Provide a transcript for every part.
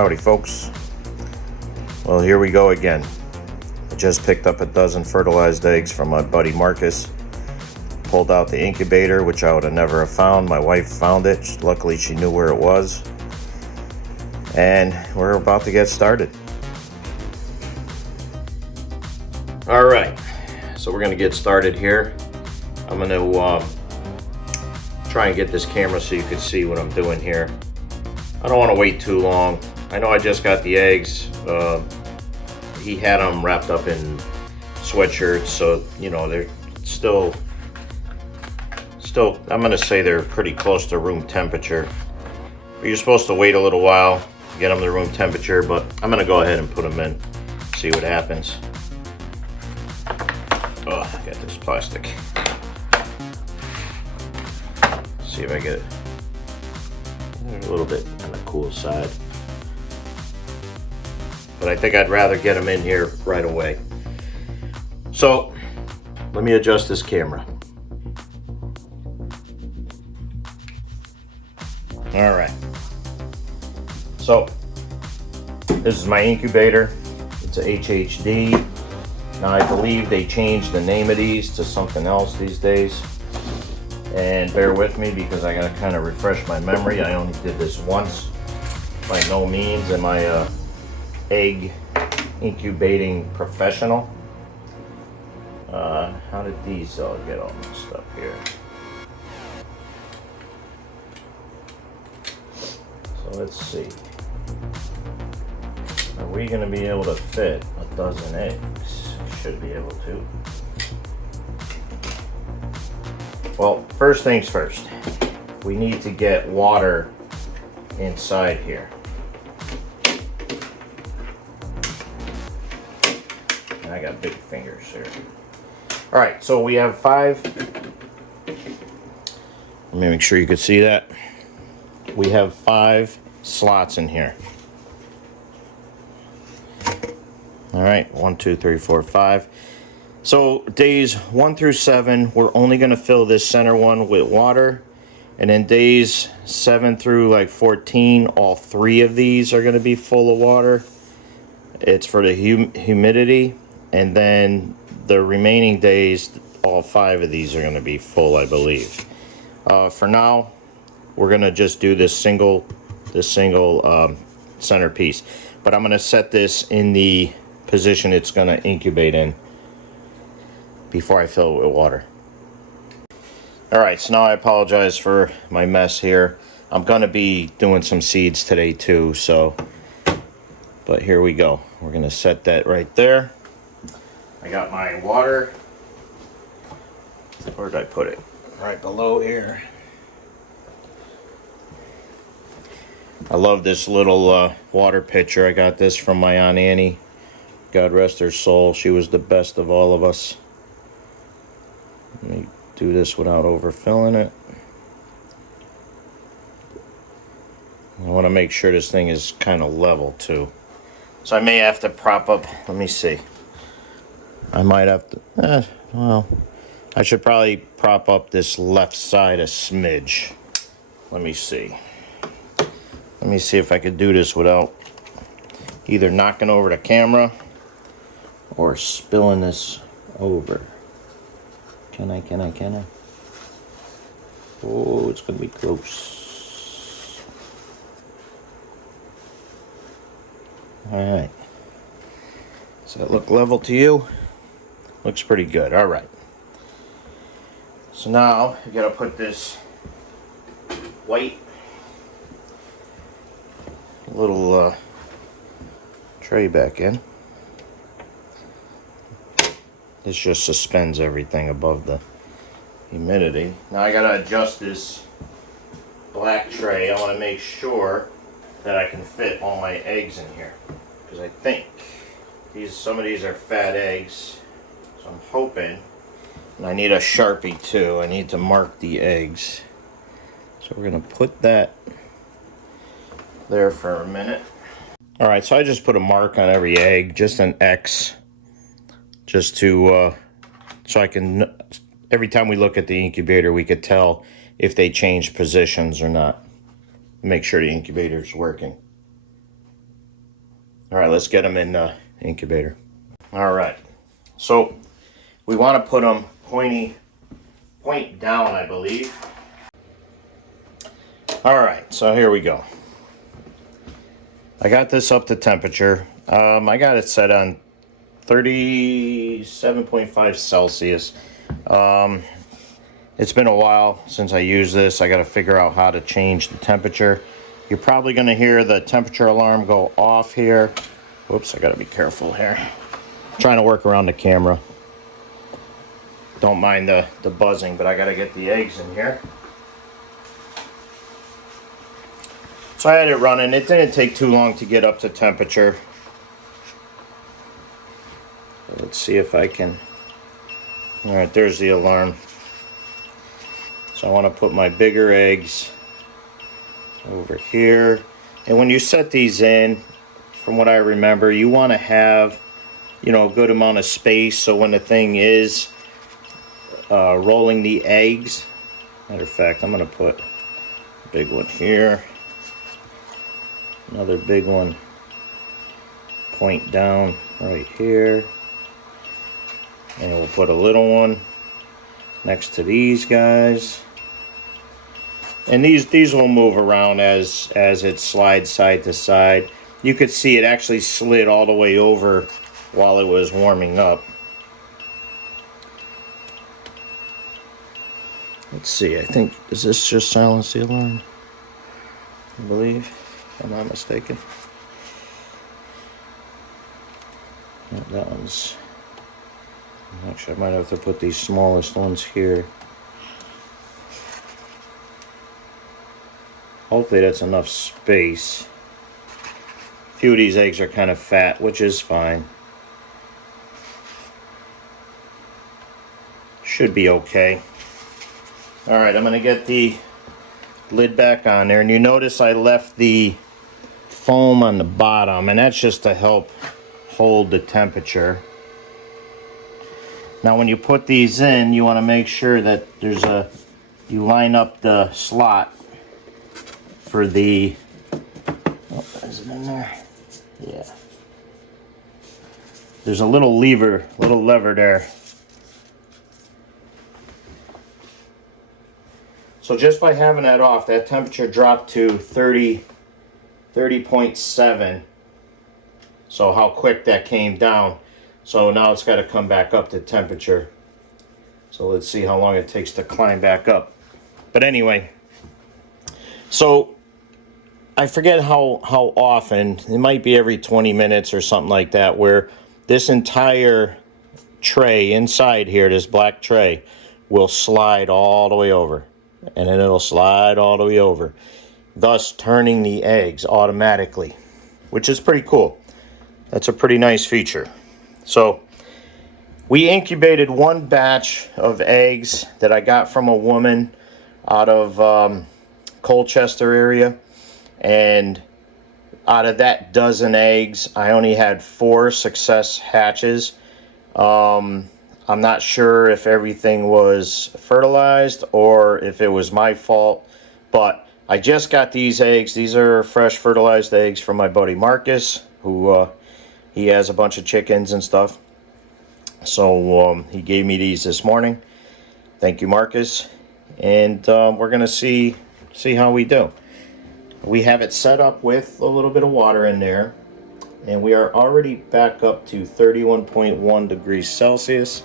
Howdy folks. Well, here we go again. I just picked up a dozen fertilized eggs from my buddy Marcus. Pulled out the incubator, which I would have never have found. My wife found it. Luckily she knew where it was. And we're about to get started. Alright, so we're going to get started here. I'm going to try and get this camera so you can see what I'm doing here. I don't want to wait too long. I know I just got the eggs. He had them wrapped up in sweatshirts, so you know they're still I'm going to say they're pretty close to room temperature. You're supposed to wait a little while, get them to room temperature, but I'm going to go ahead and put them in, see what happens. Oh, I got this plastic. See if I get it a little bit on the cool side. But I think I'd rather get them in here right away. So let me adjust this camera. All right. So this is my incubator. It's a HHD. Now I believe they changed the name of these to something else these days. And bear with me because I gotta kind of refresh my memory. I only did this once. By no means am I egg incubating professional. How did these all get all messed up here? So let's see. Are we going to be able to fit a dozen eggs? Should be able to. Well, first things first. We need to get water inside here. I got big fingers here. All right, so we have 5. Let me make sure you can see that. We have 5 slots in here. All right, 1, 2, 3, 4, 5. So days 1 through 7, we're only going to fill this center one with water. And then days 7 through like 14, all 3 of these are going to be full of water. It's for the humidity. And then the remaining days, all 5 of these are going to be full, I believe. For now, we're going to just do this single centerpiece. But I'm going to set this in the position it's going to incubate in before I fill it with water. Alright, so now I apologize for my mess here. I'm going to be doing some seeds today too, so... But here we go. We're going to set that right there. I got my water. Where did I put it? Right below here. I love this little water pitcher. I got this from my Aunt Annie. God rest her soul. She was the best of all of us. Let me do this without overfilling it. I want to make sure this thing is kind of level too. So I may have to prop up. Let me see. I might have to, well, I should probably prop up this left side a smidge. Let me see. Let me see if I could do this without either knocking over the camera or spilling this over. Can I? Oh, it's going to be close. All right. Does that look level to you? Looks pretty good. All right. So now you got to put this white little tray back in. This just suspends everything above the humidity. Now I got to adjust this black tray. I want to make sure that I can fit all my eggs in here, because I think some of these are fat eggs. So I'm hoping, and I need a Sharpie too. I need to mark the eggs. So we're going to put that there for a minute. All right, so I just put a mark on every egg, just an X, just to, so I can, every time we look at the incubator, we could tell if they change positions or not. Make sure the incubator is working. All right, let's get them in the incubator. All right, so we want to put them point down, I believe. All right, so here we go. I got this up to temperature. I got it set on 37.5 Celsius. It's been a while since I used this. I got to figure out how to change the temperature. You're probably going to hear the temperature alarm go off here. Whoops, I got to be careful here. I'm trying to work around the camera. Don't mind the buzzing, but I got to get the eggs in here. So I had it running. It didn't take too long to get up to temperature. Let's see if I can. All right, there's the alarm. So I want to put my bigger eggs over here. And when you set these in, from what I remember, you want to have, you know, a good amount of space so when the thing is rolling the eggs. Matter of fact, I'm going to put a big one here. Another big one point down right here. And we'll put a little one next to these guys. And these will move around as it slides side to side. You could see it actually slid all the way over while it was warming up. Let's see, I think, does this just silence the alarm? I believe, if I'm not mistaken. No, that one's... Actually, I might have to put these smallest ones here. Hopefully that's enough space. A few of these eggs are kind of fat, which is fine. Should be okay. Alright, I'm going to get the lid back on there. And you notice I left the foam on the bottom, and that's just to help hold the temperature. Now when you put these in, you want to make sure that you line up the slot for the, oh, is it in there? Yeah. There's a little lever there. So just by having that off, that temperature dropped to 30.7. So how quick that came down. So now it's got to come back up to temperature. So let's see how long it takes to climb back up. But anyway, so I forget how often, it might be every 20 minutes or something like that, where this entire tray inside here, this black tray, will slide all the way over. And then it'll slide all the way over, thus turning the eggs automatically, which is pretty cool. That's a pretty nice feature. So we incubated one batch of eggs that I got from a woman out of Colchester area, and out of that dozen eggs, I only had 4 success hatches. I'm not sure if everything was fertilized or if it was my fault, but I just got these eggs. These are fresh fertilized eggs from my buddy Marcus, who he has a bunch of chickens and stuff. So he gave me these this morning. Thank you, Marcus. And we're going to see how we do. We have it set up with a little bit of water in there. And we are already back up to 31.1 degrees Celsius.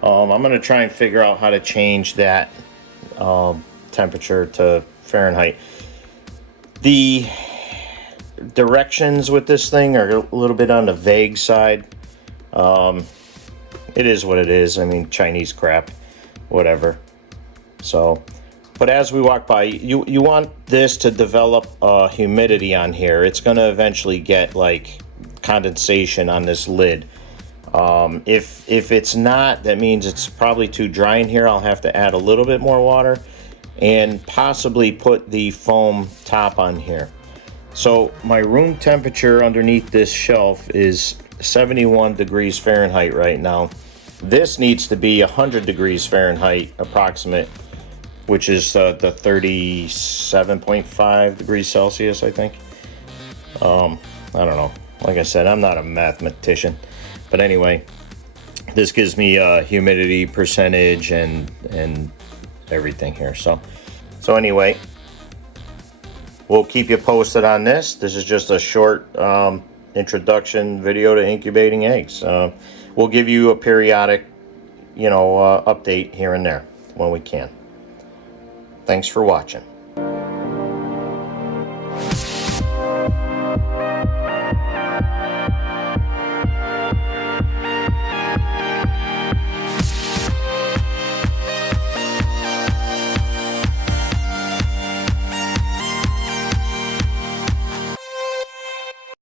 I'm going to try and figure out how to change that temperature to Fahrenheit. The directions with this thing are a little bit on the vague side. It is what it is. I mean, Chinese crap, whatever. So, but as we walk by, you want this to develop humidity on here. It's going to eventually get like condensation on this lid. If it's not, that means it's probably too dry in here. I'll have to add a little bit more water and possibly put the foam top on here. So my room temperature underneath this shelf is 71 degrees Fahrenheit right now. This needs to be 100 degrees Fahrenheit approximate, which is the 37.5 degrees Celsius, I think. I don't know. Like I said, I'm not a mathematician, but anyway, this gives me humidity percentage and everything here. So anyway, we'll keep you posted on this. This is just a short introduction video to incubating eggs. We'll give you a periodic, update here and there when we can. Thanks for watching.